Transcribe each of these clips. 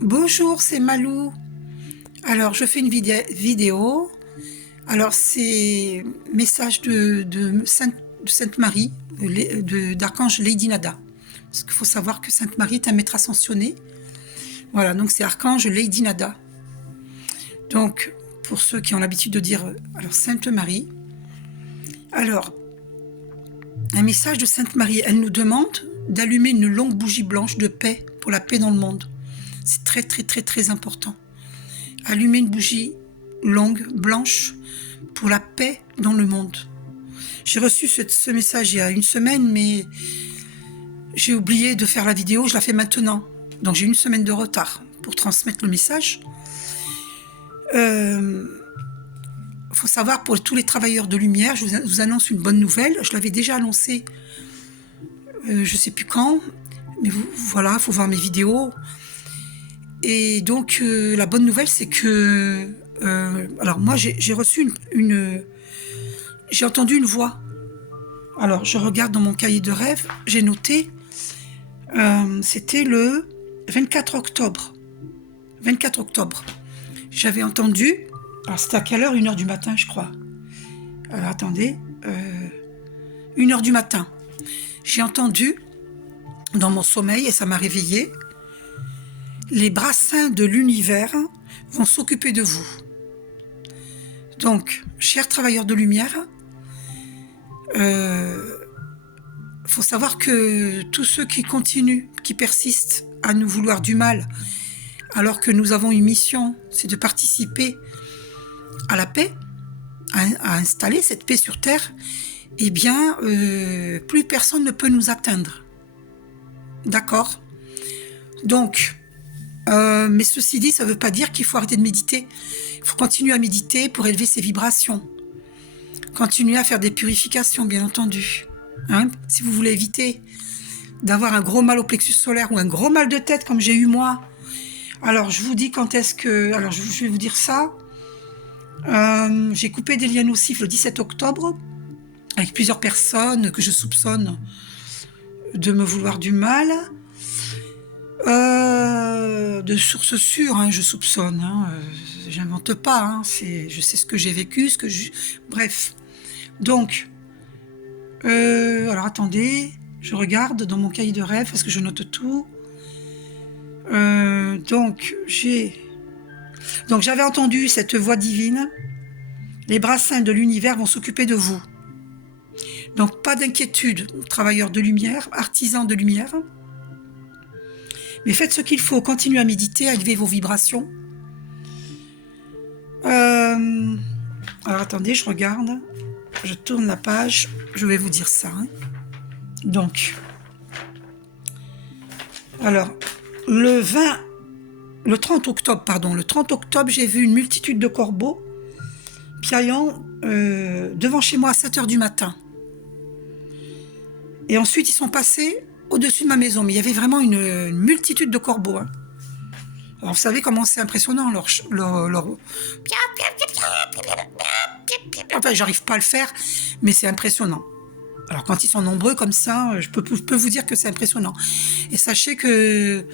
Bonjour, c'est Malou. Alors, je fais une vidéo. Alors, c'est message de Sainte Marie, d'Archange Lady Nada. Parce qu'il faut savoir que Sainte Marie est un maître ascensionné. Voilà, donc c'est Archange Lady Nada. Donc, pour ceux qui ont l'habitude de dire, alors Sainte Marie. Alors, un message de Sainte Marie, elle nous demande d'allumer une longue bougie blanche de paix pour la paix dans le monde. C'est très très très très important. Allumer une bougie longue, blanche, pour la paix dans le monde. J'ai reçu ce message il y a une semaine, mais j'ai oublié de faire la vidéo, je la fais maintenant. Donc j'ai une semaine de retard pour transmettre le message. Faut savoir, pour tous les travailleurs de lumière, je vous annonce une bonne nouvelle. Je l'avais déjà annoncé, je sais plus quand, mais voilà, il faut voir mes vidéos. Et donc la bonne nouvelle, c'est que alors moi j'ai reçu j'ai entendu une voix. Alors je regarde dans mon cahier de rêve, j'ai noté, c'était le 24 octobre. 24 octobre. J'avais entendu, alors c'était à quelle heure? 1h du matin, je crois. Alors attendez, 1h du matin. J'ai entendu dans mon sommeil, et ça m'a réveillée, les bras saints de l'univers vont s'occuper de vous. Donc, chers travailleurs de lumière, faut savoir que tous ceux qui continuent, qui persistent à nous vouloir du mal, alors que nous avons une mission, c'est de participer à la paix, à installer cette paix sur Terre, eh bien, plus personne ne peut nous atteindre. D'accord? Donc, mais ceci dit, ça ne veut pas dire qu'il faut arrêter de méditer. Il faut continuer à méditer pour élever ses vibrations. Continuer à faire des purifications, bien entendu. Hein? Si vous voulez éviter d'avoir un gros mal au plexus solaire ou un gros mal de tête comme j'ai eu moi, alors je vous dis quand est-ce que... Alors je vais vous dire ça. J'ai coupé des liens nocifs le 17 octobre avec plusieurs personnes que je soupçonne de me vouloir du mal. De sources sûres, hein, je soupçonne, hein, j'invente pas, hein, je sais ce que j'ai vécu, bref. Donc, alors attendez, je regarde dans mon cahier de rêve parce que je note tout. Donc j'avais entendu cette voix divine. Les bras saints de l'univers vont s'occuper de vous. Donc pas d'inquiétude, travailleurs de lumière, artisans de lumière. Mais faites ce qu'il faut, continuez à méditer, à élever vos vibrations. Alors attendez, je regarde, je tourne la page, je vais vous dire ça. Hein. Donc, alors, le 30 octobre, j'ai vu une multitude de corbeaux piaillant devant chez moi à 7h du matin. Et ensuite, ils sont passés au-dessus de ma maison, mais il y avait vraiment une multitude de corbeaux. Hein. Alors, vous savez comment c'est impressionnant, leur... Enfin, j'arrive pas à le faire, mais c'est impressionnant. Alors, quand ils sont nombreux comme ça, je peux vous dire que c'est impressionnant. Et sachez que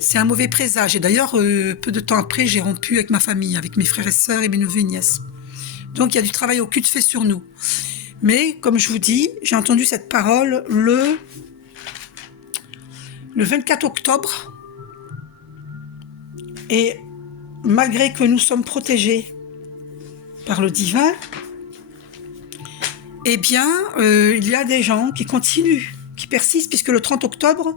c'est un mauvais présage. Et d'ailleurs, peu de temps après, j'ai rompu avec ma famille, avec mes frères et sœurs et mes neveux et nièces. Donc, il y a du travail occulte fait sur nous. Mais, comme je vous dis, j'ai entendu cette parole le 24 octobre. Et malgré que nous sommes protégés par le divin, eh bien, il y a des gens qui continuent, qui persistent, puisque le 30 octobre,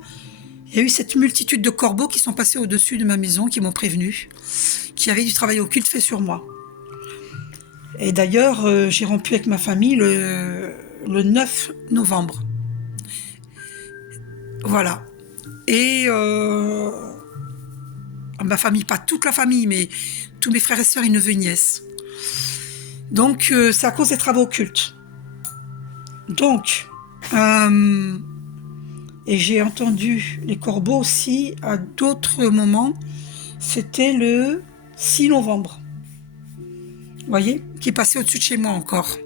il y a eu cette multitude de corbeaux qui sont passés au-dessus de ma maison, qui m'ont prévenu, qui avaient du travail occulte fait sur moi. Et d'ailleurs, j'ai rompu avec ma famille le 9 novembre. Voilà. Et ma famille, pas toute la famille, mais tous mes frères et sœurs et neveux et nièces. Donc, c'est à cause des travaux occultes. Donc, et j'ai entendu les corbeaux aussi à d'autres moments. C'était le 6 novembre. Vous voyez, qui est passé au-dessus de chez moi encore.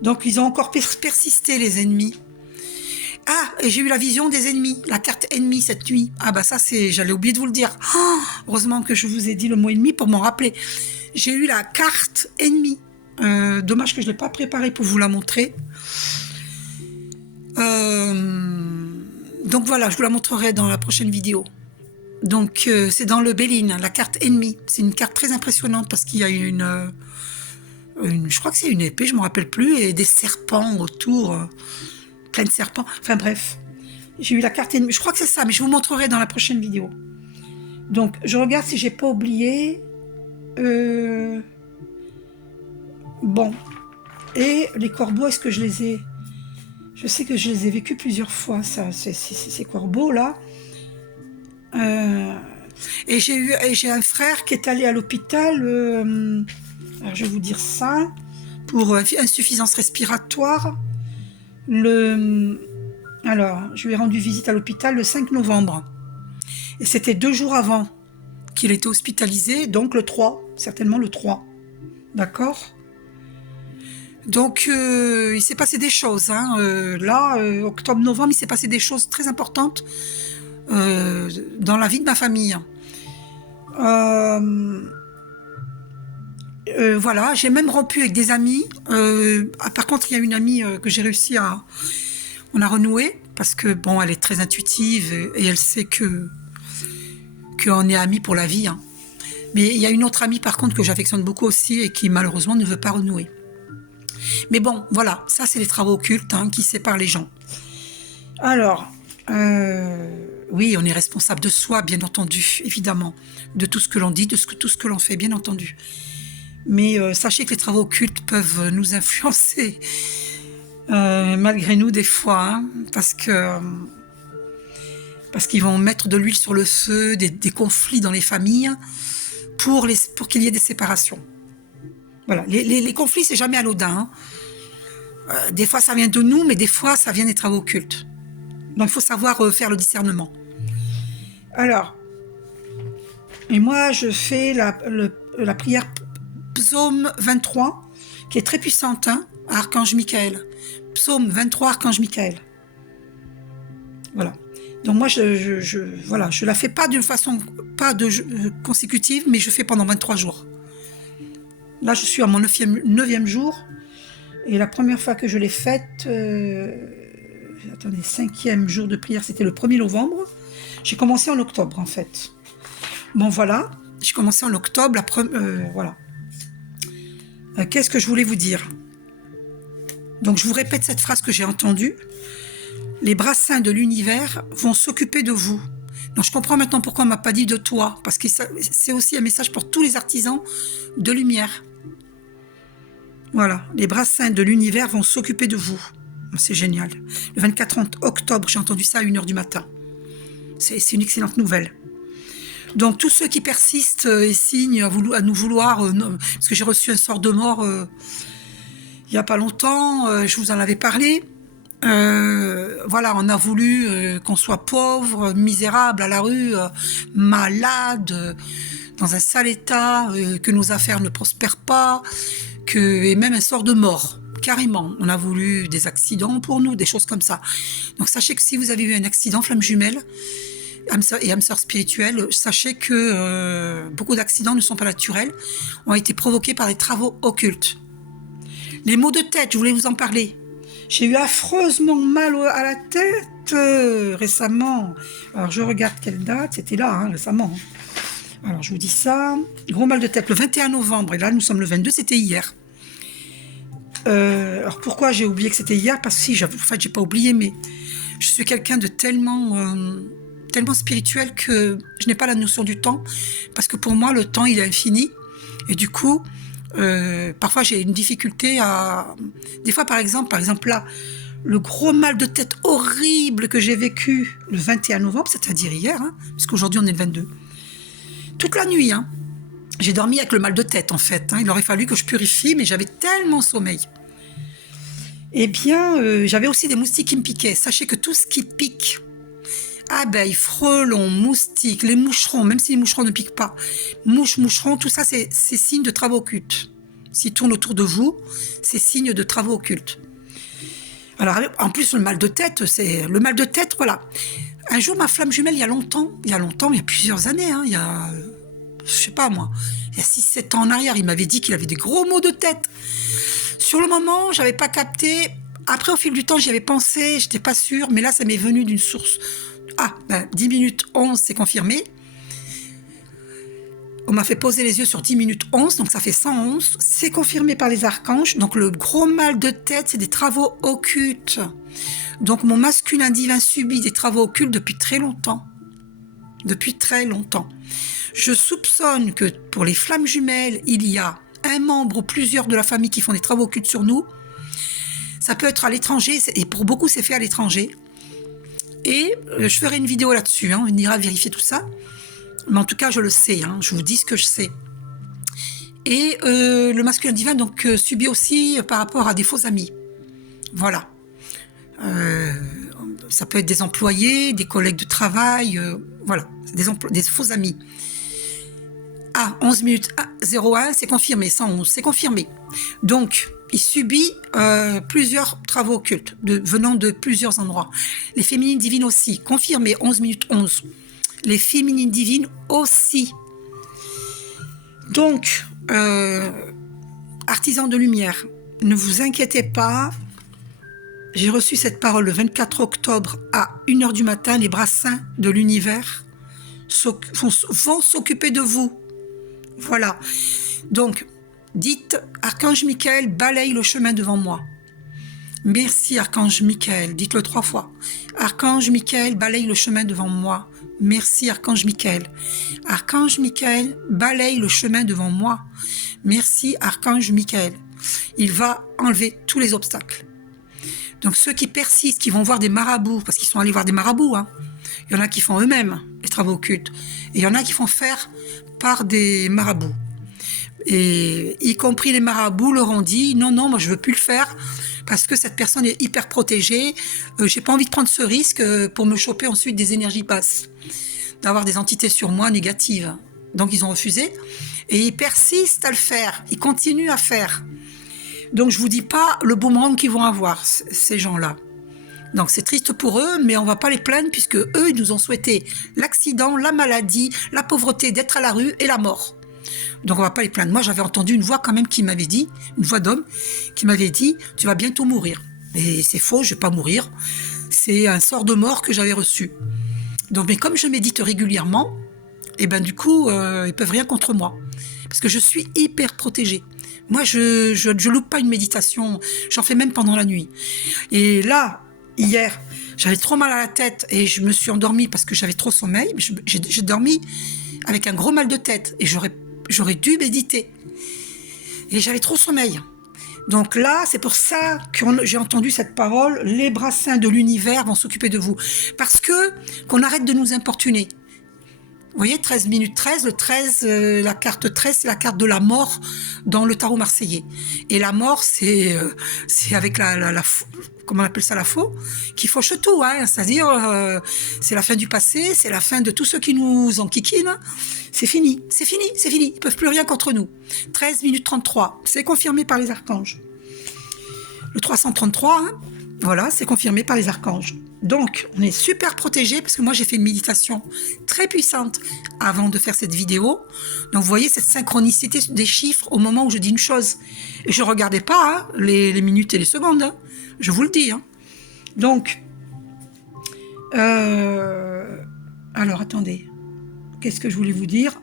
Donc, ils ont encore persisté, les ennemis. Ah, et j'ai eu la vision des ennemis, la carte ennemi cette nuit. Ah bah ça, j'allais oublier de vous le dire. Oh, heureusement que je vous ai dit le mot ennemi pour m'en rappeler. J'ai eu la carte ennemi. Dommage que je ne l'ai pas préparée pour vous la montrer. Donc voilà, je vous la montrerai dans la prochaine vidéo. Donc c'est dans le Béline, la carte ennemie. C'est une carte très impressionnante parce qu'il y a je crois que c'est une épée, je ne me rappelle plus, et des serpents autour, plein de serpents. Enfin bref, j'ai eu la carte ennemie. Je crois que c'est ça, mais je vous montrerai dans la prochaine vidéo. Donc je regarde si j'ai pas oublié. Bon. Et les corbeaux, est-ce que je les ai... Je sais que je les ai vécus plusieurs fois, ça, ces corbeaux-là. Et j'ai un frère qui est allé à l'hôpital, alors je vais vous dire ça, pour insuffisance respiratoire. Alors, je lui ai rendu visite à l'hôpital le 5 novembre. Et c'était 2 jours avant qu'il était hospitalisé, donc le 3, certainement le 3. D'accord ? Donc, il s'est passé des choses. Hein. Octobre-novembre, il s'est passé des choses très importantes dans la vie de ma famille. Voilà, j'ai même rompu avec des amis. Par contre, il y a une amie que j'ai réussi à... On a renoué, parce que, bon, elle est très intuitive et elle sait qu'on est amis pour la vie. Hein. Mais il y a une autre amie, par contre, que j'affectionne beaucoup aussi et qui, malheureusement, ne veut pas renouer. Mais bon, voilà, ça c'est les travaux occultes qui séparent les gens. Alors, oui, on est responsable de soi, bien entendu, évidemment, de tout ce que l'on dit, de tout ce que l'on fait, bien entendu. Mais sachez que les travaux occultes peuvent nous influencer, malgré nous des fois, parce qu'ils vont mettre de l'huile sur le feu, des conflits dans les familles, pour qu'il y ait des séparations. Voilà, les conflits, c'est jamais anodin. Des fois, ça vient de nous, mais des fois, ça vient des travaux occultes. Donc, il faut savoir faire le discernement. Alors, et moi, je fais la prière Psaume 23, qui est très puissante, à Archange Michael. Psaume 23, Archange Michael. Voilà. Donc, moi, je la fais pas d'une façon, consécutive, mais je fais pendant 23 jours. Là, je suis à mon 9e jour. Et la première fois que je l'ai faite, 5e jour de prière, c'était le 1er novembre. J'ai commencé en octobre, en fait. Bon, voilà. J'ai commencé en octobre. Voilà. Qu'est-ce que je voulais vous dire ? Donc, je vous répète cette phrase que j'ai entendue. Les bras saints de l'univers vont s'occuper de vous. Donc, je comprends maintenant pourquoi on ne m'a pas dit de toi. Parce que c'est aussi un message pour tous les artisans de lumière. Voilà, les bras saints de l'univers vont s'occuper de vous. C'est génial. Le 24 octobre, j'ai entendu ça à 1h du matin. C'est une excellente nouvelle. Donc, tous ceux qui persistent et signent à nous vouloir... parce que j'ai reçu un sort de mort il n'y a pas longtemps, je vous en avais parlé. Voilà, on a voulu qu'on soit pauvre, misérable à la rue, malade, dans un sale état, que nos affaires ne prospèrent pas... et même un sort de mort, carrément. On a voulu des accidents pour nous, des choses comme ça. Donc sachez que si vous avez eu un accident, flamme jumelle et âme sœur spirituelle, sachez que beaucoup d'accidents ne sont pas naturels, ont été provoqués par des travaux occultes. Les maux de tête, je voulais vous en parler. J'ai eu affreusement mal à la tête récemment. Alors je regarde quelle date, c'était là, récemment. Alors je vous dis ça, gros mal de tête le 21 novembre, et là nous sommes le 22, c'était hier. Alors pourquoi j'ai oublié que c'était hier ? Parce que si, en fait j'ai pas oublié, mais je suis quelqu'un de tellement spirituel que je n'ai pas la notion du temps, parce que pour moi le temps il est infini, et du coup parfois j'ai une difficulté à... Des fois par exemple là, le gros mal de tête horrible que j'ai vécu le 21 novembre, c'est-à-dire hier, parce qu'aujourd'hui on est le 22, toute la nuit, j'ai dormi avec le mal de tête, en fait. Il aurait fallu que je purifie, mais j'avais tellement sommeil. Eh bien, j'avais aussi des moustiques qui me piquaient. Sachez que tout ce qui pique, abeilles, frelons, moustiques, les moucherons, même si les moucherons ne piquent pas, moucherons, tout ça, c'est signe de travaux occultes. S'ils tournent autour de vous, c'est signe de travaux occultes. Alors, en plus, le mal de tête, c'est le mal de tête, voilà. Un jour, ma flamme jumelle, il y a longtemps, il y a plusieurs années, hein, il y a, je sais pas moi, il y a 6-7 ans en arrière, il m'avait dit qu'il avait des gros maux de tête. Sur le moment, j'avais pas capté. Après, au fil du temps, j'y avais pensé, j'étais pas sûre, mais là, ça m'est venu d'une source. Ah, 10 minutes 11, c'est confirmé. On m'a fait poser les yeux sur 10 minutes 11, donc ça fait 111. C'est confirmé par les archanges. Donc le gros mal de tête, c'est des travaux occultes. Donc mon masculin divin subit des travaux occultes depuis très longtemps. Depuis très longtemps. Je soupçonne que pour les flammes jumelles, il y a un membre ou plusieurs de la famille qui font des travaux occultes sur nous. Ça peut être à l'étranger, et pour beaucoup c'est fait à l'étranger. Et je ferai une vidéo là-dessus, hein, on ira vérifier tout ça. Mais en tout cas, je le sais, hein, je vous dis ce que je sais. Et le masculin divin donc subit aussi par rapport à des faux amis. Voilà. Ça peut être des employés, des collègues de travail, voilà, des faux amis. Ah, 11 minutes 01, c'est confirmé, 111, c'est confirmé. Donc, il subit plusieurs travaux occultes venant de plusieurs endroits. Les féminines divines aussi, confirmé, 11 minutes 11. Les féminines divines aussi. Donc, artisans de lumière, ne vous inquiétez pas. J'ai reçu cette parole le 24 octobre à 1h du matin. Les bras saints de l'univers vont s'occuper de vous. Voilà. Donc, dites, Archange Michael, balaye le chemin devant moi. Merci, Archange Michael. Dites-le 3 fois. Archange Michael, balaye le chemin devant moi. Merci, Archange Michael. Archange Michael, balaye le chemin devant moi. Merci, Archange Michael. Il va enlever tous les obstacles. Donc, ceux qui persistent, qui vont voir des marabouts, parce qu'ils sont allés voir des marabouts, hein. Il y en a qui font eux-mêmes les travaux occultes. Et il y en a qui font faire par des marabouts. Et y compris les marabouts leur ont dit, non, moi je veux plus le faire, parce que cette personne est hyper protégée, j'ai pas envie de prendre ce risque pour me choper ensuite des énergies basses, d'avoir des entités sur moi négatives. Donc ils ont refusé, et ils persistent à le faire, ils continuent à faire. Donc je vous dis pas le boomerang qu'ils vont avoir, ces gens-là. Donc c'est triste pour eux, mais on va pas les plaindre, puisque eux, ils nous ont souhaité l'accident, la maladie, la pauvreté, d'être à la rue et la mort. Donc on va pas les plaindre. Moi, j'avais entendu une voix quand même qui m'avait dit, une voix d'homme, qui m'avait dit, tu vas bientôt mourir. Et c'est faux, je vais pas mourir. C'est un sort de mort que j'avais reçu. Donc, mais comme je médite régulièrement, et ben du coup, ils peuvent rien contre moi, parce que je suis hyper protégée. Moi, je loupe pas une méditation. J'en fais même pendant la nuit. Et là, hier, j'avais trop mal à la tête et je me suis endormie parce que j'avais trop sommeil. J'ai dormi avec un gros mal de tête et j'aurais dû méditer. Et j'avais trop sommeil. Donc là, c'est pour ça que j'ai entendu cette parole, les bras saints de l'univers vont s'occuper de vous. Parce que qu'on arrête de nous importuner. Vous voyez, 13 minutes 13, le 13, la carte 13, c'est la carte de la mort dans le tarot marseillais. Et la mort, c'est avec comment on appelle ça, la faux, qui fauche tout, hein. C'est-à-dire, c'est la fin du passé, c'est la fin de tous ceux qui nous enquiquinent. C'est fini, c'est fini, c'est fini. Ils peuvent plus rien contre nous. 13 minutes 33, c'est confirmé par les archanges. Le 333, hein, voilà, c'est confirmé par les archanges. Donc, on est super protégés, parce que moi, j'ai fait une méditation très puissante avant de faire cette vidéo. Donc, vous voyez cette synchronicité des chiffres au moment où je dis une chose. Et je ne regardais pas hein, les minutes et les secondes. Hein. Je vous le dis. Hein. Donc, alors, attendez. Qu'est-ce que je voulais vous dire ?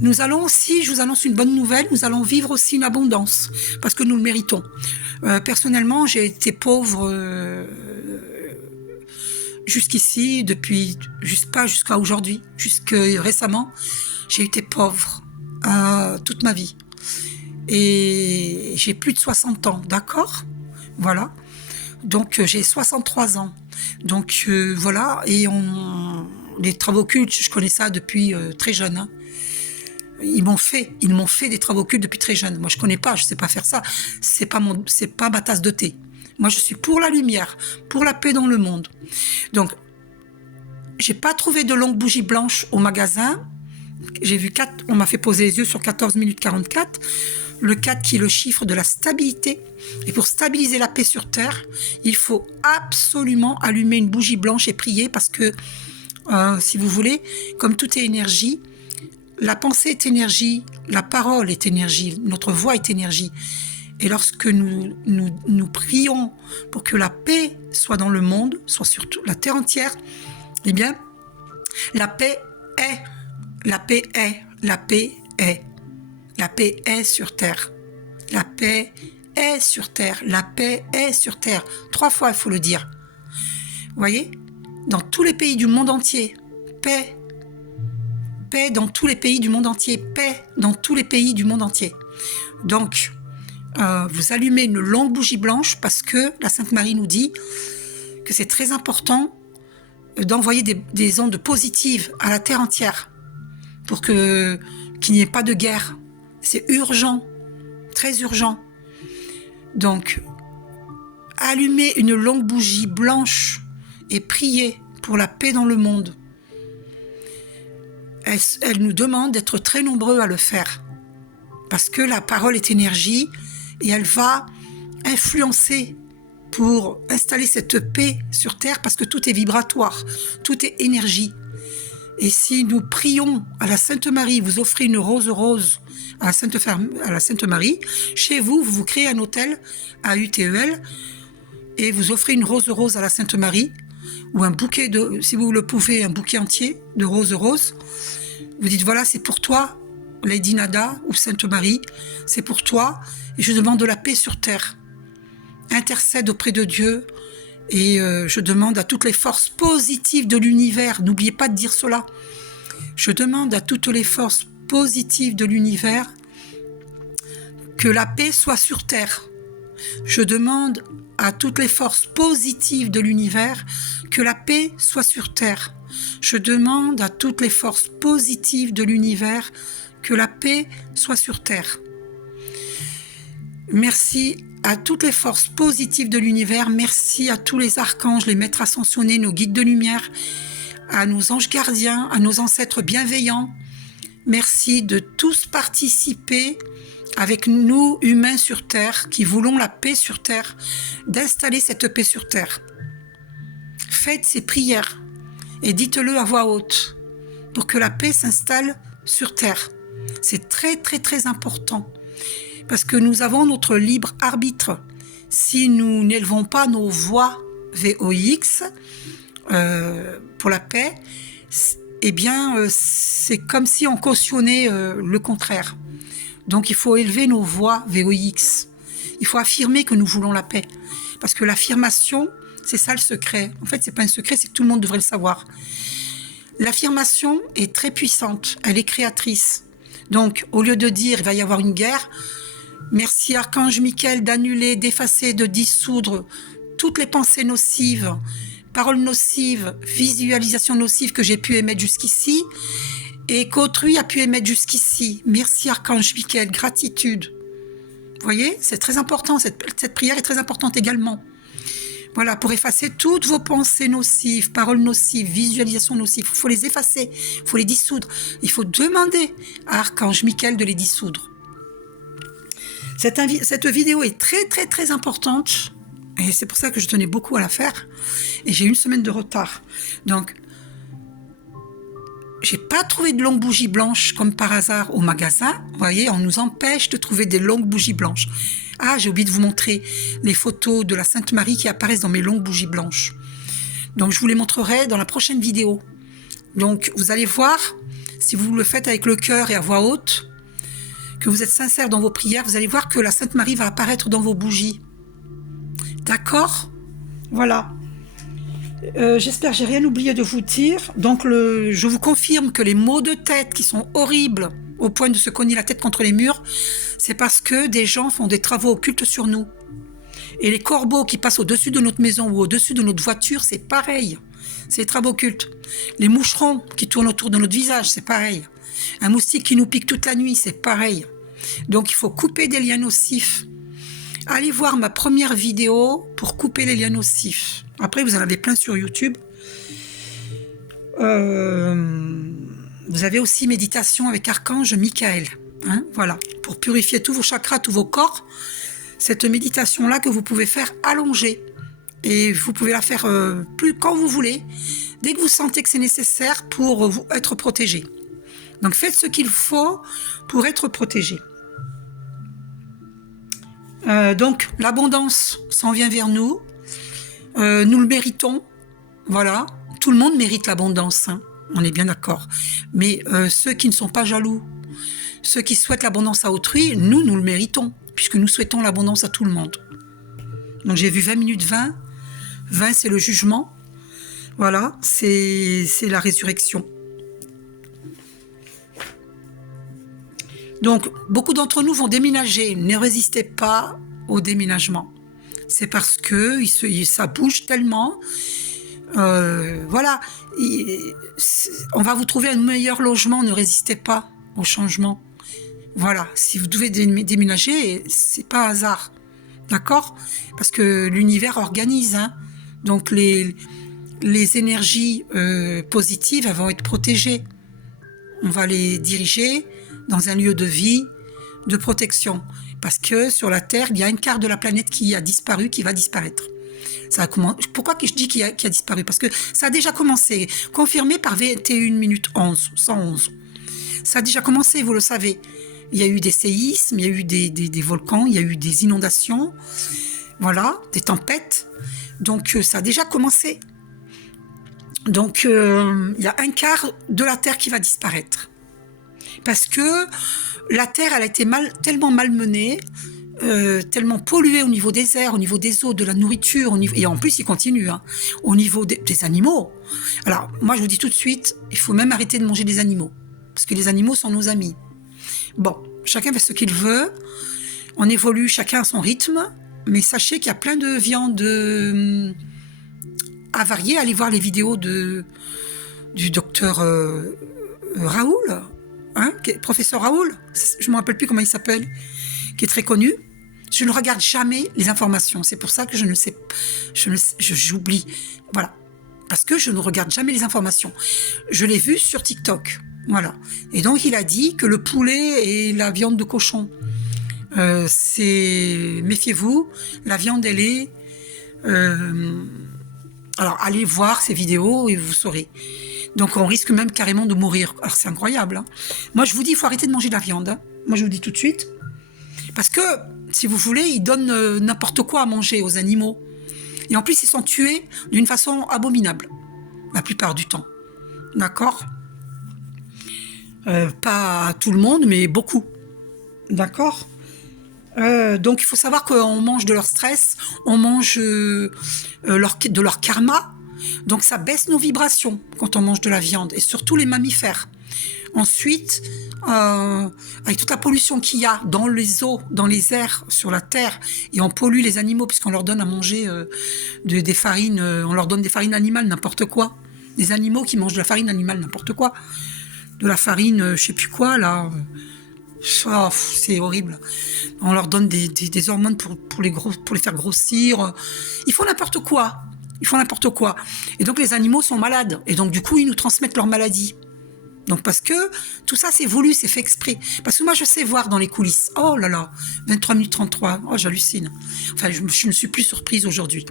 Nous allons aussi, je vous annonce une bonne nouvelle, nous allons vivre aussi une abondance, parce que nous le méritons. Personnellement, j'ai été pauvre jusqu'ici, pas jusqu'à aujourd'hui, jusque récemment, j'ai été pauvre toute ma vie. Et j'ai plus de 60 ans, d'accord ? Voilà. Donc j'ai 63 ans. Donc voilà, et les travaux occultes, je connais ça depuis très jeune, hein. Ils m'ont fait des travaux occultes depuis très jeune. Moi, je connais pas, je sais pas faire ça. C'est pas ma tasse de thé. Moi, je suis pour la lumière, pour la paix dans le monde. Donc, j'ai pas trouvé de longues bougies blanches au magasin. J'ai vu 4, on m'a fait poser les yeux sur 14 minutes 44. Le 4 qui est le chiffre de la stabilité. Et pour stabiliser la paix sur Terre, il faut absolument allumer une bougie blanche et prier parce que, si vous voulez, comme tout est énergie, la pensée est énergie, la parole est énergie, notre voix est énergie. Et lorsque nous prions pour que la paix soit dans le monde, soit sur la terre entière, eh bien, la paix est, la paix est, la paix est. La paix est sur terre. La paix est sur terre. La paix est sur terre. 3 fois, il faut le dire. Vous voyez? Dans tous les pays du monde entier, paix. Paix dans tous les pays du monde entier. Paix dans tous les pays du monde entier. Donc, vous allumez une longue bougie blanche parce que la Sainte Marie nous dit que c'est très important d'envoyer des ondes positives à la terre entière pour qu'il n'y ait pas de guerre. C'est urgent, très urgent. Donc, allumez une longue bougie blanche et priez pour la paix dans le monde. Elle nous demande d'être très nombreux à le faire. Parce que la parole est énergie et elle va influencer pour installer cette paix sur Terre parce que tout est vibratoire, tout est énergie. Et si nous prions à la Sainte Marie, vous offrez une rose à la Sainte Marie, chez vous, vous créez un hôtel à UTEL et vous offrez une rose à la Sainte Marie ou un bouquet si vous le pouvez, un bouquet entier de roses. Vous dites voilà, c'est pour toi, Lady Nada ou Sainte Marie, c'est pour toi et je demande de la paix sur terre. Intercède auprès de Dieu et je demande à toutes les forces positives de l'univers, n'oubliez pas de dire cela, je demande à toutes les forces positives de l'univers que la paix soit sur terre. Je demande à toutes les forces positives de l'univers que la paix soit sur terre. Je demande à toutes les forces positives de l'univers que la paix soit sur terre. Merci à toutes les forces positives de l'univers, merci à tous les archanges, les maîtres ascensionnés, nos guides de lumière, à nos anges gardiens, à nos ancêtres bienveillants. Merci de tous participer avec nous, humains sur Terre, qui voulons la paix sur Terre, d'installer cette paix sur Terre. Faites ces prières et dites-le à voix haute pour que la paix s'installe sur Terre. C'est très très très important parce que nous avons notre libre arbitre. Si nous n'élevons pas nos voix VOX pour la paix, eh bien c'est comme si on cautionnait le contraire. Donc il faut élever nos voix VOX. Il faut affirmer que nous voulons la paix. Parce que l'affirmation, c'est ça le secret. En fait, c'est pas un secret, c'est que tout le monde devrait le savoir. L'affirmation est très puissante, elle est créatrice. Donc, au lieu de dire il va y avoir une guerre, merci Archange Michael d'annuler, d'effacer, de dissoudre toutes les pensées nocives, paroles nocives, visualisations nocives que j'ai pu émettre jusqu'ici et qu'autrui a pu émettre jusqu'ici. Merci Archange Michael, gratitude. Vous voyez, c'est très important, cette prière est très importante également. Voilà, pour effacer toutes vos pensées nocives, paroles nocives, visualisations nocives. Il faut les effacer, il faut les dissoudre. Il faut demander à Archange Michael de les dissoudre. Cette vidéo est très très très importante et c'est pour ça que je tenais beaucoup à la faire. Et j'ai 1 semaine de retard. Donc, j'ai pas trouvé de longues bougies blanches comme par hasard au magasin. Vous voyez, on nous empêche de trouver des longues bougies blanches. Ah, j'ai oublié de vous montrer les photos de la Sainte Marie qui apparaissent dans mes longues bougies blanches. Donc, je vous les montrerai dans la prochaine vidéo. Donc, vous allez voir, si vous le faites avec le cœur et à voix haute, que vous êtes sincère dans vos prières, vous allez voir que la Sainte Marie va apparaître dans vos bougies. D'accord? Voilà. J'espère que j'ai rien oublié de vous dire. Donc, je vous confirme que les maux de tête qui sont horribles au point de se cogner la tête contre les murs, c'est parce que des gens font des travaux occultes sur nous. Et les corbeaux qui passent au-dessus de notre maison ou au-dessus de notre voiture, c'est pareil. C'est des travaux occultes. Les moucherons qui tournent autour de notre visage, c'est pareil. Un moustique qui nous pique toute la nuit, c'est pareil. Donc, il faut couper des liens nocifs. Allez voir ma première vidéo pour couper les liens nocifs. Après, vous en avez plein sur YouTube. Vous avez aussi méditation avec Archange Michael. Hein, voilà, pour purifier tous vos chakras, tous vos corps. Cette méditation-là que vous pouvez faire allongée. Et vous pouvez la faire plus quand vous voulez, dès que vous sentez que c'est nécessaire pour vous être protégé. Donc faites ce qu'il faut pour être protégé. Donc l'abondance s'en vient vers nous. Nous le méritons. Voilà, tout le monde mérite l'abondance, hein. On est bien d'accord. Mais ceux qui ne sont pas jaloux, ceux qui souhaitent l'abondance à autrui, nous le méritons, puisque nous souhaitons l'abondance à tout le monde. Donc j'ai vu 20 minutes 20. 20, c'est le jugement. Voilà, c'est la résurrection. Donc, beaucoup d'entre nous vont déménager. Ne résistez pas au déménagement. C'est parce que ça bouge tellement. Voilà, on va vous trouver un meilleur logement. Ne résistez pas au changement. Voilà, si vous devez déménager, c'est pas hasard, d'accord? Parce que l'univers organise, hein. Donc les énergies positives, elles vont être protégées. On va les diriger dans un lieu de vie, de protection. Parce que sur la Terre, il y a un quart de la planète qui a disparu, qui va disparaître. Pourquoi je dis qu'il a disparu? Parce que ça a déjà commencé, confirmé par 21 minutes 11, 111. Ça a déjà commencé, vous le savez. Il y a eu des séismes, il y a eu des volcans, il y a eu des inondations, voilà, des tempêtes. Donc ça a déjà commencé. Donc il y a un quart de la Terre qui va disparaître. Parce que la Terre, elle a été tellement malmenée, tellement polluée au niveau des airs, au niveau des eaux, de la nourriture, et en plus il continue, hein, au niveau des animaux. Alors moi je vous dis tout de suite, il faut même arrêter de manger des animaux. Parce que les animaux sont nos amis. Bon, chacun fait ce qu'il veut. On évolue chacun à son rythme. Mais sachez qu'il y a plein de viandes avariées. Allez voir les vidéos du docteur Raoul, hein, professeur Raoul, je ne me rappelle plus comment il s'appelle, qui est très connu. Je ne regarde jamais les informations. C'est pour ça que j'oublie. Voilà. Parce que je ne regarde jamais les informations. Je l'ai vu sur TikTok. Voilà. Et donc, il a dit que le poulet et la viande de cochon, méfiez-vous, la viande, elle est... alors, allez voir ces vidéos et vous saurez. Donc, on risque même carrément de mourir. Alors, c'est incroyable, hein. Moi, je vous dis, il faut arrêter de manger de la viande, hein. Moi, je vous dis tout de suite. Parce que, si vous voulez, ils donnent n'importe quoi à manger aux animaux. Et en plus, ils sont tués d'une façon abominable. La plupart du temps. D'accord ? Pas tout le monde, mais beaucoup. D'accord ? Donc, il faut savoir qu'on mange de leur stress, on mange de leur karma. Donc, ça baisse nos vibrations quand on mange de la viande, et surtout les mammifères. Ensuite, avec toute la pollution qu'il y a dans les eaux, dans les airs, sur la terre, et on pollue les animaux puisqu'on leur donne à manger des farines, on leur donne des farines animales, n'importe quoi. Des animaux qui mangent de la farine animale, n'importe quoi. De la farine, je sais plus quoi, là. Oh, c'est horrible. On leur donne des hormones pour les faire grossir. Ils font n'importe quoi. Ils font n'importe quoi. Et donc, les animaux sont malades. Et donc, du coup, ils nous transmettent leur maladie. Donc, parce que tout ça, c'est voulu, c'est fait exprès. Parce que moi, je sais voir dans les coulisses. Oh là là, 23 minutes 33. Oh, j'hallucine. Enfin, je ne suis plus surprise aujourd'hui.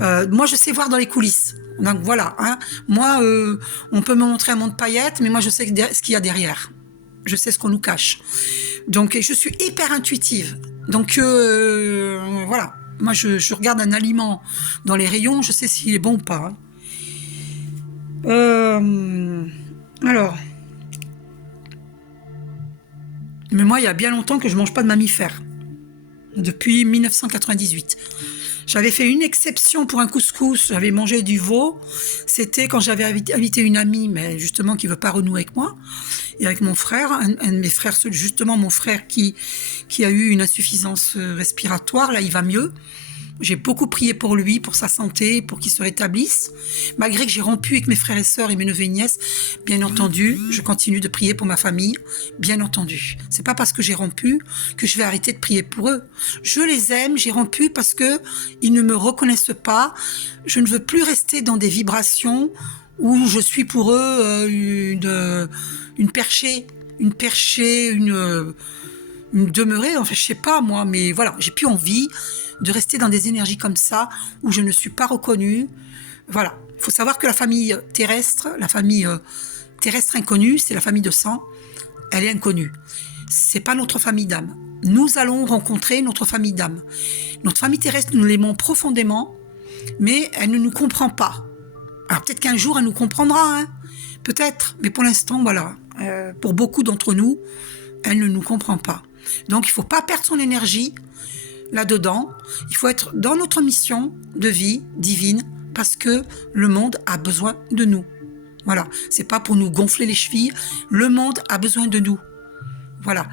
Moi, je sais voir dans les coulisses. Donc, voilà. Hein. Moi, on peut me montrer un monde paillettes, mais moi, je sais ce qu'il y a derrière. Je sais ce qu'on nous cache. Donc, je suis hyper intuitive. Donc, voilà. Moi, je regarde un aliment dans les rayons, je sais s'il est bon ou pas. Alors, mais moi, il y a bien longtemps que je mange pas de mammifères. Depuis 1998. J'avais fait une exception pour un couscous. J'avais mangé du veau. C'était quand j'avais invité une amie, mais justement qui veut pas renouer avec moi, et avec mon frère, un de mes frères, justement mon frère qui a eu une insuffisance respiratoire. Là, il va mieux. J'ai beaucoup prié pour lui, pour sa santé, pour qu'il se rétablisse. Malgré que j'ai rompu avec mes frères et sœurs et mes neveux et nièces, bien entendu, je continue de prier pour ma famille, bien entendu. C'est pas parce que j'ai rompu que je vais arrêter de prier pour eux. Je les aime, j'ai rompu parce que ils ne me reconnaissent pas. Je ne veux plus rester dans des vibrations ou je suis pour eux une perchée, une demeurée, enfin je sais pas moi, mais voilà, j'ai plus envie de rester dans des énergies comme ça, où je ne suis pas reconnue. Voilà, il faut savoir que la famille terrestre inconnue, c'est la famille de sang, elle est inconnue. C'est pas notre famille d'âme. Nous allons rencontrer notre famille d'âme. Notre famille terrestre, nous l'aimons profondément, mais elle ne nous comprend pas. Alors peut-être qu'un jour, elle nous comprendra, hein, peut-être, mais pour l'instant, voilà, pour beaucoup d'entre nous, elle ne nous comprend pas. Donc il ne faut pas perdre son énergie là-dedans, il faut être dans notre mission de vie divine, parce que le monde a besoin de nous. Voilà, c'est pas pour nous gonfler les chevilles, le monde a besoin de nous. Voilà,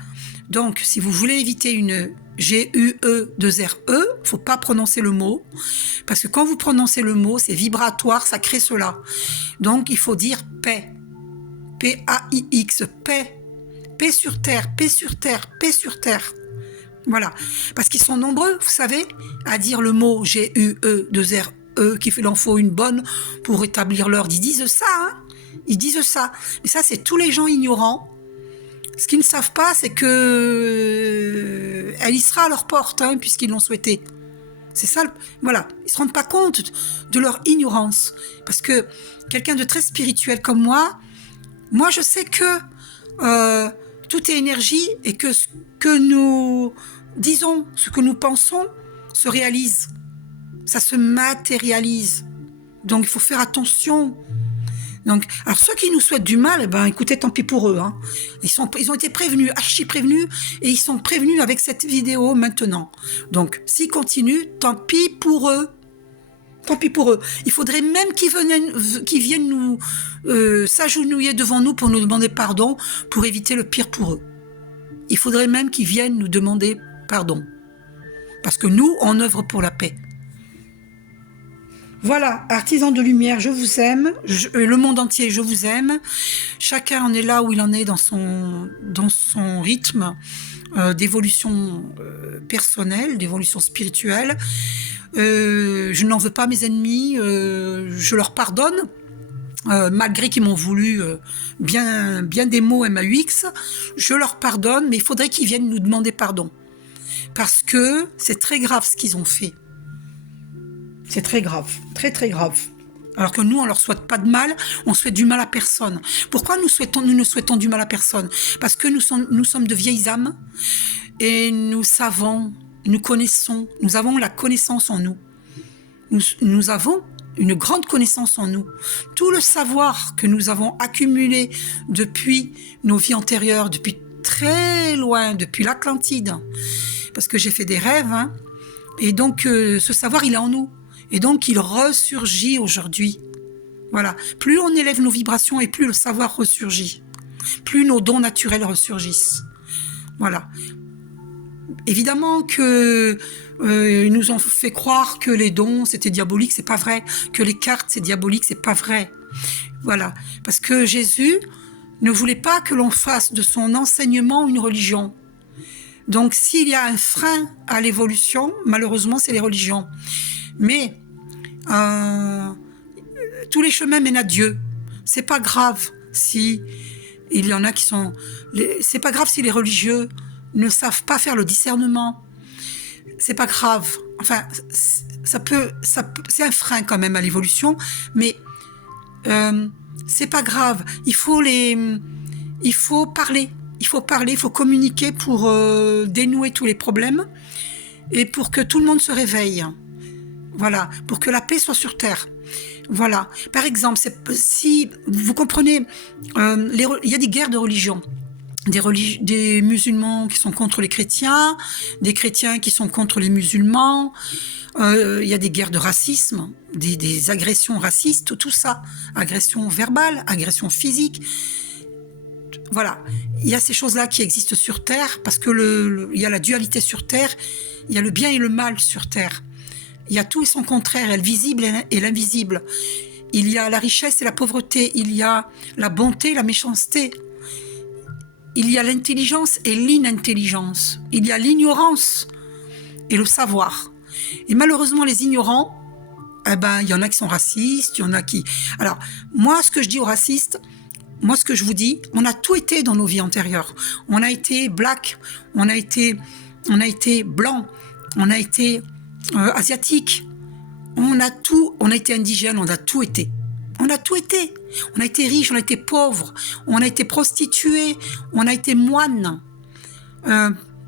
donc si vous voulez éviter une G-U-E-2-R-E, faut pas prononcer le mot, parce que quand vous prononcez le mot, c'est vibratoire, ça crée cela. Donc il faut dire paix, P-A-I-X, paix, paix sur terre, paix sur terre, paix sur terre. Voilà, parce qu'ils sont nombreux, vous savez, à dire le mot G-U-E-2-R-E, qu'il en faut une bonne pour établir l'ordre. Ils disent ça, hein, ils disent ça. Mais ça, c'est tous les gens ignorants. Ce qu'ils ne savent pas, c'est que elle y sera à leur porte, hein, puisqu'ils l'ont souhaité. C'est ça, voilà. Ils ne se rendent pas compte de leur ignorance. Parce que quelqu'un de très spirituel comme moi, je sais que tout est énergie et que ce que nous disons, ce que nous pensons, se réalise. Ça se matérialise. Donc, il faut faire attention. Donc, alors ceux qui nous souhaitent du mal, eh ben, écoutez, tant pis pour eux, hein. Ils ont été prévenus, archi prévenus, et ils sont prévenus avec cette vidéo maintenant. Donc, s'ils continuent, tant pis pour eux. Tant pis pour eux. Il faudrait même qu'ils viennent nous s'agenouiller devant nous pour nous demander pardon, pour éviter le pire pour eux. Il faudrait même qu'ils viennent nous demander pardon. Parce que nous, on œuvre pour la paix. Voilà, artisans de lumière, je vous aime. Le monde entier, je vous aime. Chacun en est là où il en est dans son rythme d'évolution personnelle, d'évolution spirituelle. Je n'en veux pas mes ennemis, je leur pardonne, malgré qu'ils m'ont voulu bien des mots MAUX, je leur pardonne, mais il faudrait qu'ils viennent nous demander pardon. Parce que c'est très grave ce qu'ils ont fait. C'est très grave, très très grave. Alors que nous, on leur souhaite pas de mal, on souhaite du mal à personne. Pourquoi nous ne souhaitons du mal à personne? Parce que nous sommes de vieilles âmes et nous savons, nous connaissons, nous avons la connaissance en nous. Nous avons une grande connaissance en nous. Tout le savoir que nous avons accumulé depuis nos vies antérieures, depuis très loin, depuis l'Atlantide, parce que j'ai fait des rêves, hein, et donc ce savoir, il est en nous. Et donc, il ressurgit aujourd'hui. Voilà. Plus on élève nos vibrations et plus le savoir ressurgit. Plus nos dons naturels ressurgissent. Voilà. Évidemment que ils nous ont fait croire que les dons, c'était diabolique, c'est pas vrai. Que les cartes, c'est diabolique, c'est pas vrai. Voilà. Parce que Jésus ne voulait pas que l'on fasse de son enseignement une religion. Donc, s'il y a un frein à l'évolution, malheureusement, c'est les religions. Mais tous les chemins mènent à Dieu. C'est pas grave si il y en a qui sont. C'est pas grave si les religieux ne savent pas faire le discernement. C'est pas grave. Enfin, c'est un frein quand même à l'évolution, mais c'est pas grave. Il faut parler. Il faut communiquer pour dénouer tous les problèmes et pour que tout le monde se réveille. Voilà, pour que la paix soit sur terre. Voilà. Par exemple, si vous comprenez, il y a des guerres de religion. Des musulmans qui sont contre les chrétiens, des chrétiens qui sont contre les musulmans. Il y a des guerres de racisme, des agressions racistes, tout ça. Agression verbale, agression physique. Voilà. Il y a ces choses-là qui existent sur Terre parce que il y a la dualité sur Terre, il y a le bien et le mal sur Terre. Il y a tout et son contraire, il y a le visible et l'invisible. Il y a la richesse et la pauvreté, il y a la bonté et la méchanceté. Il y a l'intelligence et l'inintelligence. Il y a l'ignorance et le savoir. Et malheureusement, les ignorants, eh ben, il y en a qui sont racistes, il y en a qui... Alors, moi, ce que je dis aux racistes, moi, ce que je vous dis, on a tout été dans nos vies antérieures. On a été black, on a été blanc, on a été asiatique, on a été indigène, on a tout été. On a tout été. On a été riche, on a été pauvre, on a été prostitué, on a été moine.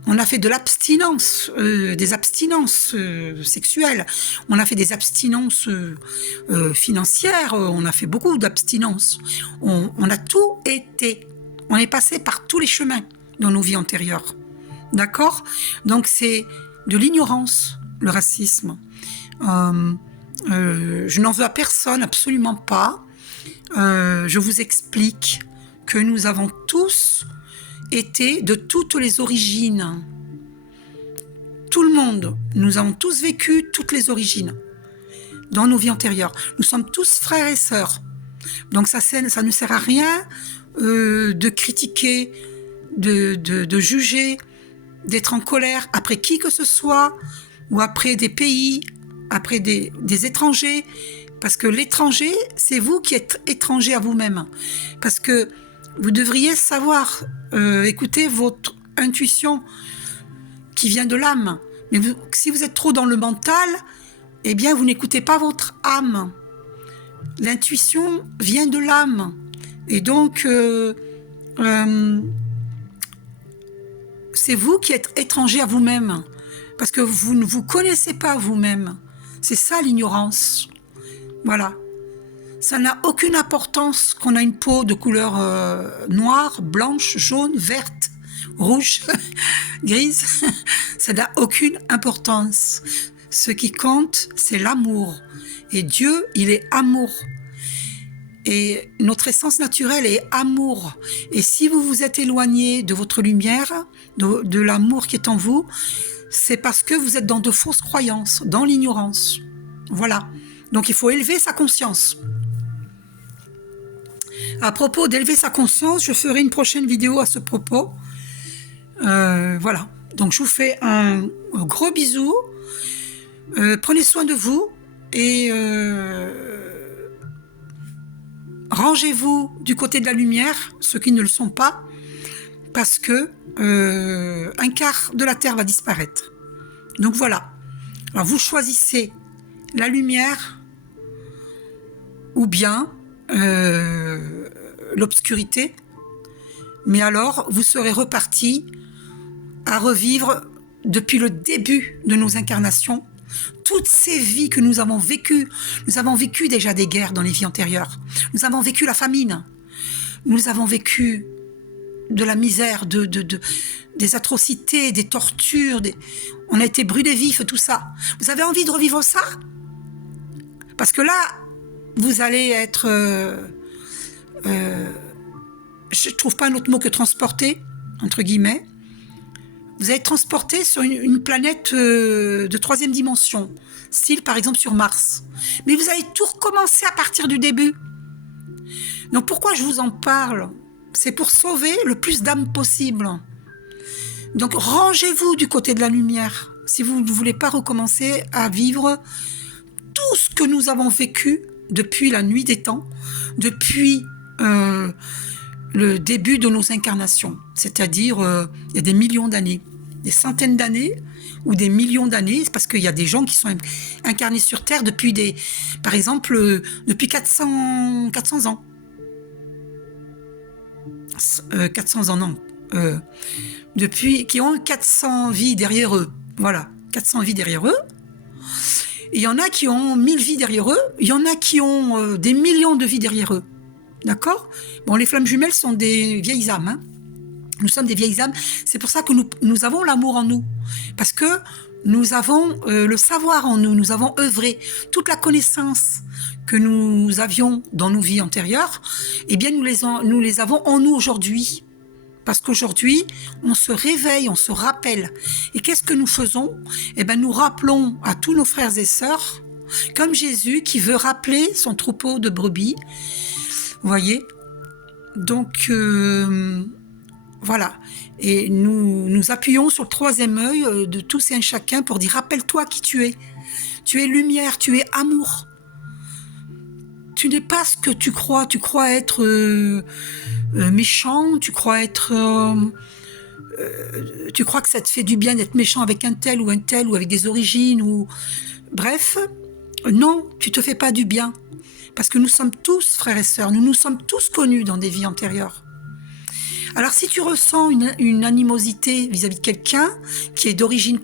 On a fait de l'abstinence, des abstinences sexuelles, on a fait des abstinences financières, on a fait beaucoup d'abstinences. On a tout été. On est passé par tous les chemins dans nos vies antérieures. D'accord ? Donc c'est de l'ignorance, le racisme. Je n'en veux à personne, absolument pas. Je vous explique que nous avons tous été de toutes les origines. Tout le monde, nous avons tous vécu toutes les origines dans nos vies antérieures. Nous sommes tous frères et sœurs. Donc ça ne sert à rien de critiquer, de juger, d'être en colère après qui que ce soit, ou après des pays, après des étrangers, parce que l'étranger, c'est vous qui êtes étranger à vous-même. Parce que vous devriez savoir écouter votre intuition qui vient de l'âme. Mais si vous êtes trop dans le mental, eh bien, vous n'écoutez pas votre âme. L'intuition vient de l'âme. Et donc, c'est vous qui êtes étranger à vous-même. Parce que vous ne vous connaissez pas vous-même. C'est ça l'ignorance. Voilà. Ça n'a aucune importance qu'on a une peau de couleur noire, blanche, jaune, verte, rouge, grise. Ça n'a aucune importance. Ce qui compte, c'est l'amour. Et Dieu, il est amour. Et notre essence naturelle est amour. Et si vous vous êtes éloigné de votre lumière, de l'amour qui est en vous, c'est parce que vous êtes dans de fausses croyances, dans l'ignorance. Voilà. Donc il faut élever sa conscience. À propos d'élever sa conscience, je ferai une prochaine vidéo à ce propos. Voilà. Donc je vous fais un gros bisou. Prenez soin de vous et rangez-vous du côté de la lumière, ceux qui ne le sont pas, parce que un quart de la Terre va disparaître. Donc voilà. Alors vous choisissez la lumière ou bien l'obscurité, mais alors vous serez reparti à revivre depuis le début de nos incarnations toutes ces vies que nous avons vécues. Nous avons vécu déjà des guerres dans les vies antérieures, nous avons vécu la famine, nous avons vécu de la misère, des atrocités, des tortures, on a été brûlés vifs, tout ça. Vous avez envie de revivre ça? Parce que là, vous allez être... je ne trouve pas un autre mot que transporté, entre guillemets. Vous allez être transporté sur une planète de 3e dimension, style par exemple sur Mars. Mais vous allez tout recommencer à partir du début. Donc pourquoi je vous en parle? C'est pour sauver le plus d'âmes possible. Donc rangez-vous du côté de la lumière si vous ne voulez pas recommencer à vivre tout ce que nous avons vécu depuis la nuit des temps, depuis le début de nos incarnations, c'est-à-dire il y a des millions d'années, des centaines d'années ou des millions d'années, parce qu'il y a des gens qui sont incarnés sur Terre depuis par exemple, depuis 400 ans. 400 ans, non. Qui ont 400 vies derrière eux. Voilà, 400 vies derrière eux. Et il y en a qui ont 1000 vies derrière eux. Il y en a qui ont des millions de vies derrière eux. D'accord ? Bon, les flammes jumelles sont des vieilles âmes. Hein. Nous sommes des vieilles âmes. C'est pour ça que nous avons l'amour en nous. Parce que nous avons le savoir en nous. Nous avons œuvré. Toute la connaissance que nous avions dans nos vies antérieures, eh bien, nous les avons en nous aujourd'hui. Parce qu'aujourd'hui, on se réveille, on se rappelle. Et qu'est-ce que nous faisons ? Eh bien, nous rappelons à tous nos frères et sœurs, comme Jésus qui veut rappeler son troupeau de brebis. Vous voyez ? Donc, voilà. Et nous appuyons sur le 3e œil de tous et un chacun pour dire, rappelle-toi qui tu es. Tu es lumière, tu es amour. tu n'es pas ce que tu crois. Tu crois être méchant, tu crois que ça te fait du bien d'être méchant avec un tel ou avec des origines ou bref, non, tu te fais pas du bien parce que nous sommes tous frères et sœurs, nous nous sommes tous connus dans des vies antérieures. Alors si tu ressens une animosité vis-à-vis de quelqu'un qui est d'origine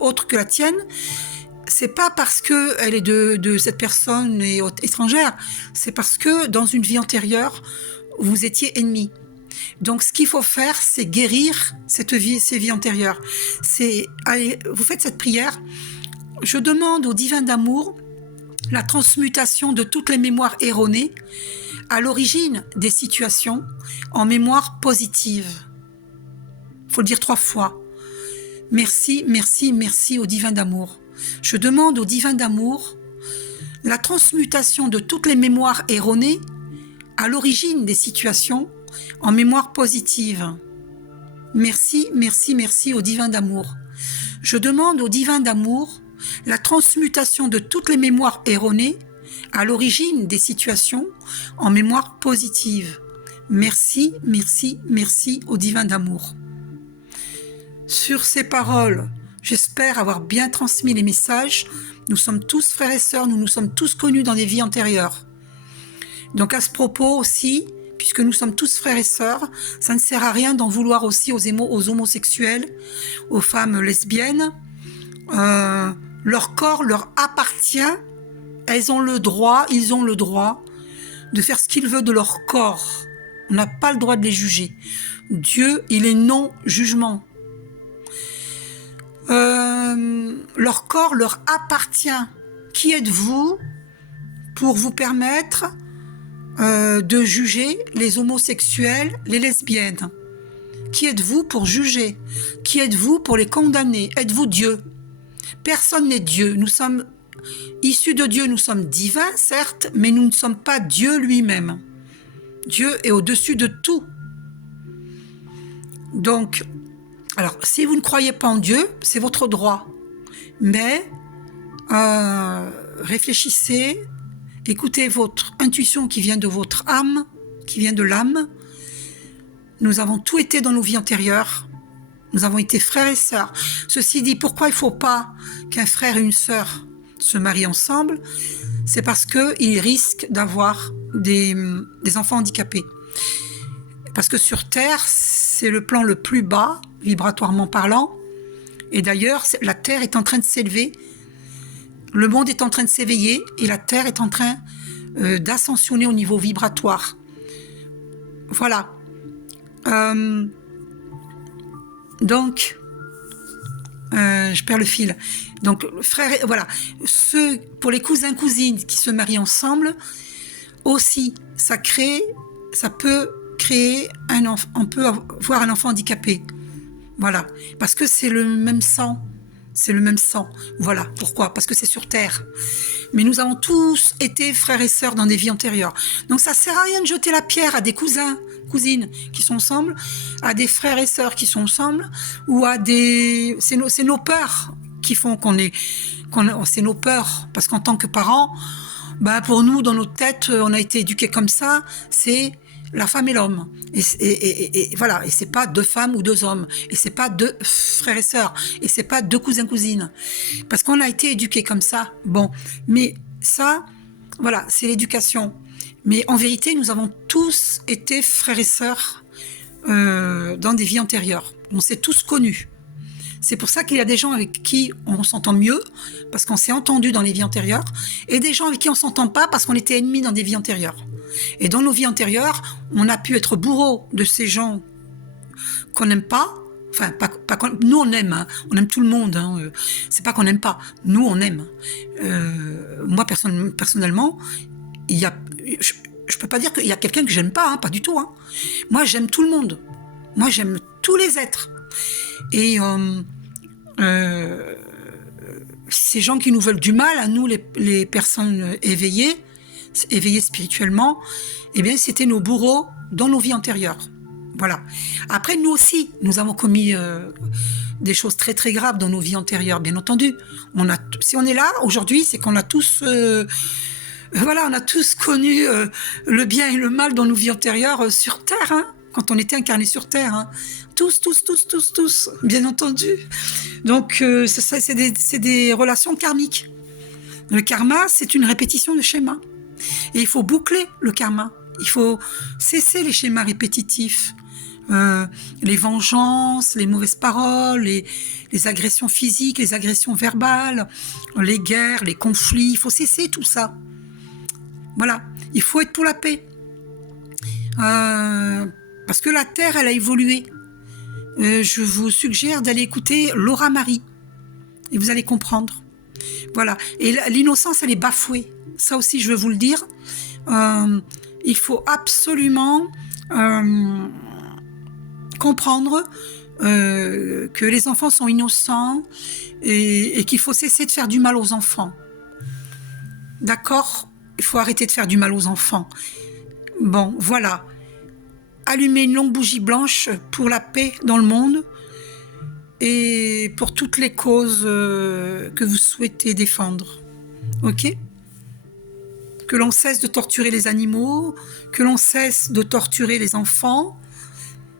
autre que la tienne, c'est pas parce que elle est de cette personne est étrangère, c'est parce que dans une vie antérieure, vous étiez ennemis. Donc, ce qu'il faut faire, c'est guérir ces vies antérieures. Allez, vous faites cette prière. Je demande au divin d'amour la transmutation de toutes les mémoires erronées à l'origine des situations en mémoire positive. Il faut le dire 3 fois. Merci, merci, merci au divin d'amour. Je demande au divin d'amour la transmutation de toutes les mémoires erronées à l'origine des situations en mémoire positive. Merci, merci, merci au divin d'amour. Je demande au divin d'amour la transmutation de toutes les mémoires erronées à l'origine des situations en mémoire positive. Merci, merci, merci au divin d'amour. Sur ces paroles, j'espère avoir bien transmis les messages. Nous sommes tous frères et sœurs, nous nous sommes tous connus dans des vies antérieures. Donc à ce propos aussi, puisque nous sommes tous frères et sœurs, ça ne sert à rien d'en vouloir aussi aux homosexuels, aux femmes lesbiennes. Leur corps leur appartient, ils ont le droit de faire ce qu'ils veulent de leur corps. On n'a pas le droit de les juger. Dieu, il est non-jugement. Leur corps leur appartient. Qui êtes-vous pour vous permettre de juger les homosexuels, les lesbiennes? Qui êtes-vous pour juger? Qui êtes-vous pour les condamner? Êtes-vous Dieu? Personne n'est Dieu. Nous sommes issus de Dieu, nous sommes divins, certes, mais nous ne sommes pas Dieu lui-même. Dieu est au-dessus de tout. Donc, alors, si vous ne croyez pas en Dieu, c'est votre droit. Mais réfléchissez, écoutez votre intuition qui vient de votre âme, qui vient de l'âme. Nous avons tout été dans nos vies antérieures. Nous avons été frères et sœurs. Ceci dit, pourquoi il ne faut pas qu'un frère et une sœur se marient ensemble? C'est parce qu'ils risquent d'avoir des enfants handicapés. Parce que sur Terre, c'est le plan le plus bas, vibratoirement parlant. Et d'ailleurs, la Terre est en train de s'élever. Le monde est en train de s'éveiller et la Terre est en train d'ascensionner au niveau vibratoire. Voilà. Donc, je perds le fil. Donc, frère, voilà. Pour les cousins, cousines qui se marient ensemble, aussi, ça peut créer on peut avoir un enfant handicapé. Voilà. Parce que c'est le même sang. C'est le même sang. Voilà. Pourquoi? Parce que c'est sur Terre. Mais nous avons tous été frères et sœurs dans des vies antérieures. Donc ça sert à rien de jeter la pierre à des cousins, cousines qui sont ensemble, à des frères et sœurs qui sont ensemble, ou à des... C'est nos peurs qui font c'est nos peurs. Parce qu'en tant que parents, pour nous, dans notre tête, on a été éduqués comme ça, c'est la femme et l'homme. Et voilà. Et c'est pas 2 femmes ou 2 hommes. Et c'est pas 2 frères et sœurs. Et c'est pas 2 cousins, cousines. Parce qu'on a été éduqués comme ça. Bon. Mais ça, voilà, c'est l'éducation. Mais en vérité, nous avons tous été frères et sœurs dans des vies antérieures. On s'est tous connus. C'est pour ça qu'il y a des gens avec qui on s'entend mieux, parce qu'on s'est entendu dans les vies antérieures, et des gens avec qui on s'entend pas parce qu'on était ennemis dans des vies antérieures. Et dans nos vies antérieures, on a pu être bourreau de ces gens qu'on n'aime pas. Enfin, nous on aime, hein. On aime tout le monde. Hein. C'est pas qu'on n'aime pas, nous on aime. Moi personnellement, je peux pas dire qu'il y a quelqu'un que j'aime pas, hein, pas du tout. Hein. Moi j'aime tout le monde. Moi j'aime tous les êtres. Et ces gens qui nous veulent du mal, à nous les personnes éveillées spirituellement, eh bien c'était nos bourreaux dans nos vies antérieures. Voilà. Après, nous aussi, nous avons commis des choses très très graves dans nos vies antérieures, bien entendu. Si on est là aujourd'hui, c'est qu'on a tous Voilà, on a tous connu le bien et le mal dans nos vies antérieures sur Terre, hein, quand on était incarné sur Terre. Hein. Tous, tous, tous, tous, tous, bien entendu. Donc, c'est des relations karmiques. Le karma, c'est une répétition de schémas. Et il faut boucler le karma. Il faut cesser les schémas répétitifs. Les vengeances, les mauvaises paroles, les agressions physiques, les agressions verbales, les guerres, les conflits. Il faut cesser tout ça. Voilà. Il faut être pour la paix. Parce que la Terre, elle a évolué. Je vous suggère d'aller écouter Laura Marie. Et vous allez comprendre. Voilà. Et l'innocence, elle est bafouée. Ça aussi, je veux vous le dire. Il faut absolument comprendre que les enfants sont innocents et qu'il faut cesser de faire du mal aux enfants. D'accord ? Il faut arrêter de faire du mal aux enfants. Bon, voilà. Allumez une longue bougie blanche pour la paix dans le monde et pour toutes les causes que vous souhaitez défendre. Ok ? Que l'on cesse de torturer les animaux, que l'on cesse de torturer les enfants,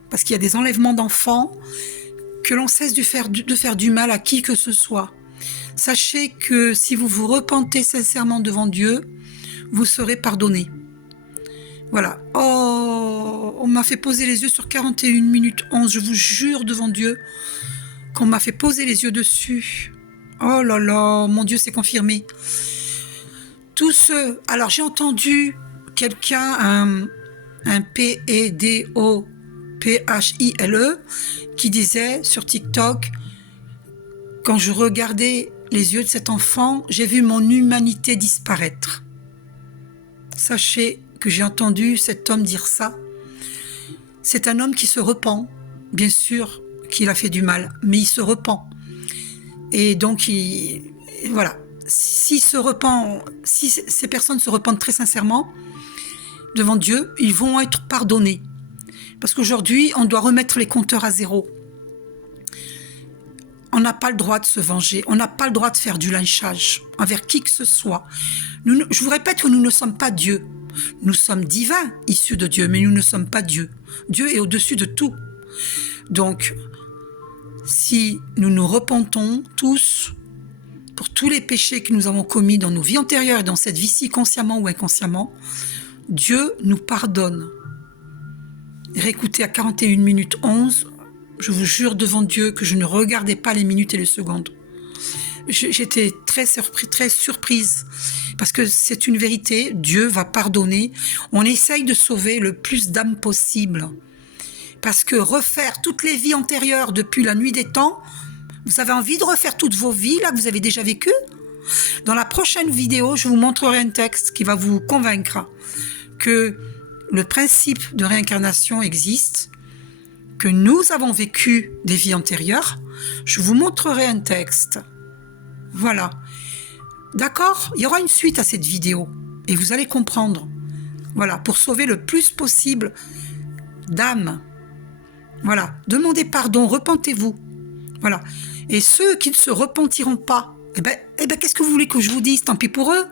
parce qu'il y a des enlèvements d'enfants, que l'on cesse de faire du mal à qui que ce soit. Sachez que si vous vous repentez sincèrement devant Dieu, vous serez pardonné. Voilà. Oh, on m'a fait poser les yeux sur 41 minutes 11, je vous jure devant Dieu qu'on m'a fait poser les yeux dessus. Oh là là, mon Dieu, c'est confirmé. Tous ceux... Alors, j'ai entendu quelqu'un, un P-E-D-O-P-H-I-L-E, qui disait sur TikTok, quand je regardais les yeux de cet enfant, j'ai vu mon humanité disparaître. Sachez que j'ai entendu cet homme dire ça. C'est un homme qui se repent, bien sûr qu'il a fait du mal, mais il se repent. Et donc, voilà. Si ces personnes se repentent très sincèrement devant Dieu, ils vont être pardonnés. Parce qu'aujourd'hui, on doit remettre les compteurs à zéro. On n'a pas le droit de se venger, on n'a pas le droit de faire du lynchage envers qui que ce soit. Je vous répète que nous ne sommes pas Dieu. Nous sommes divins, issus de Dieu, mais nous ne sommes pas Dieu. Dieu est au-dessus de tout. Donc, si nous nous repentons tous pour tous les péchés que nous avons commis dans nos vies antérieures et dans cette vie-ci, consciemment ou inconsciemment, Dieu nous pardonne. Réécoutez à 41 minutes 11, je vous jure devant Dieu que je ne regardais pas les minutes et les secondes. J'étais très surprise, parce que c'est une vérité, Dieu va pardonner. On essaye de sauver le plus d'âmes possible. Parce que refaire toutes les vies antérieures depuis la nuit des temps, vous avez envie de refaire toutes vos vies, là, que vous avez déjà vécues ? Dans la prochaine vidéo, je vous montrerai un texte qui va vous convaincre que le principe de réincarnation existe, que nous avons vécu des vies antérieures. Je vous montrerai un texte. Voilà. D'accord ? Il y aura une suite à cette vidéo et vous allez comprendre. Voilà, pour sauver le plus possible d'âmes. Voilà, demandez pardon, repentez-vous. Voilà. Et ceux qui ne se repentiront pas, eh ben, qu'est-ce que vous voulez que je vous dise ? Tant pis pour eux.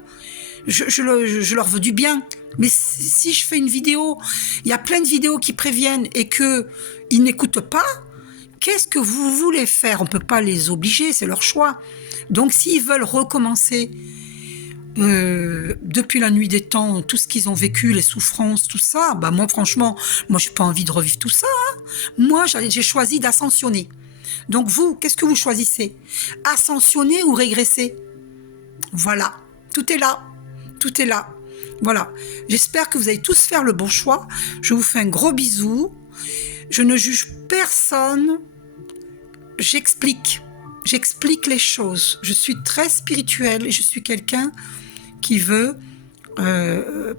Je leur veux du bien. Mais si je fais une vidéo, il y a plein de vidéos qui préviennent et qu'ils n'écoutent pas, qu'est-ce que vous voulez faire ? On ne peut pas les obliger, c'est leur choix. Donc s'ils veulent recommencer depuis la nuit des temps, tout ce qu'ils ont vécu, les souffrances, tout ça, bah moi franchement, moi j'ai pas envie de revivre tout ça. Hein. Moi j'ai choisi d'ascensionner. Donc vous, qu'est-ce que vous choisissez ? Ascensionner ou régresser ? Voilà, tout est là. Tout est là. Voilà. J'espère que vous allez tous faire le bon choix. Je vous fais un gros bisou. Je ne juge personne. J'explique les choses. Je suis très spirituelle et je suis quelqu'un qui veut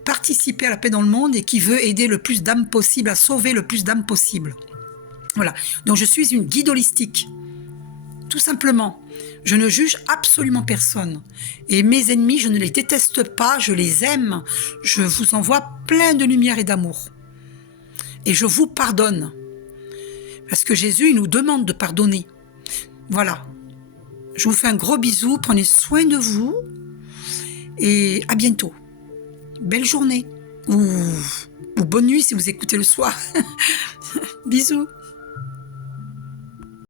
participer à la paix dans le monde et qui veut aider le plus d'âmes possible, à sauver le plus d'âmes possible. Voilà. Donc je suis une guide holistique. Tout simplement. Je ne juge absolument personne. Et mes ennemis, je ne les déteste pas, je les aime. Je vous envoie plein de lumière et d'amour. Et je vous pardonne. Parce que Jésus, il nous demande de pardonner. Voilà. Je vous fais un gros bisou, prenez soin de vous. Et à bientôt. belle journée ou bonne nuit si vous écoutez le soir. Bisous.